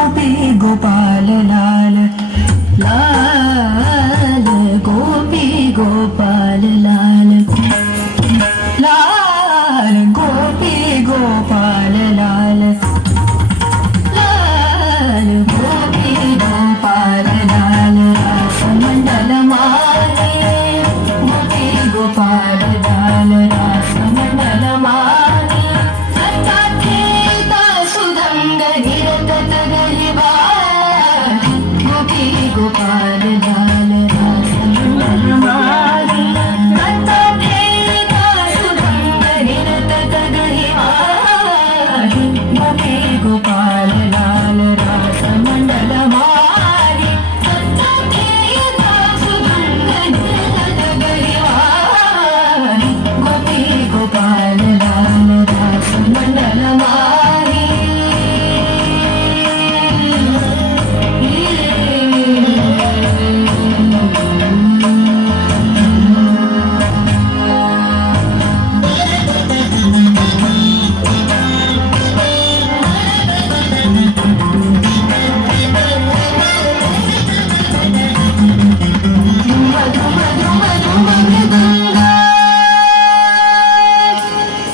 गोपी गोपाल लाल लाल गोपी गोपाल लाल लाल गोपी गोपाल लाल लाल गोपी गोपाल लाल रासमंडल माने गोपी गोपाल लाल रासमंडल माने सुधंग निरतत गहिवा गोपी गोपाल लाल रासमंडल माने सुधंग निरतत गहिवा गोपी गोपाल लाल रासमंडल माने सुधंग निरतत गहिवा गोपी गोपाल लाल रासमंडल माने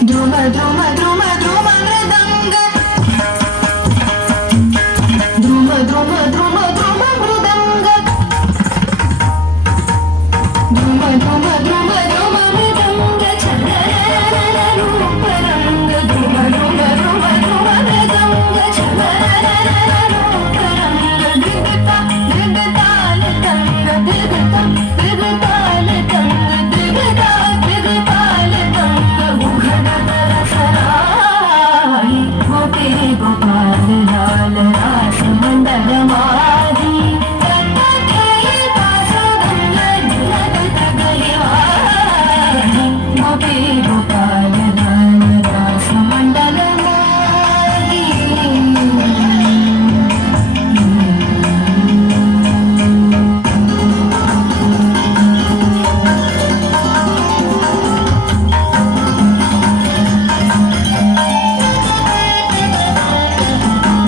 ध्रुम ध्रुम ध्रुम ध्रुम मृदंग ध्रुम ध्रुम ध्रुम ध्रुम मृदंग ध्रुम ध्रुम ध्रुम ध्रुम मृदंग छलना रूप रंग ध्रुम ध्रुम ध्रुम ध्रुम मृदंग छलना रूप रंग दिगता दिगताल तंग दिगता दिगताल तंग दिगता दिगताल तंग उघडत रसराई गोपी गोपाल लाल रासमंडल मारी गोपी गोपाल लाल रासमंडल मारी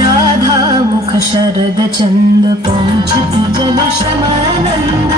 राधा मुख शरद चंद पहुँचती जल श्रमानंद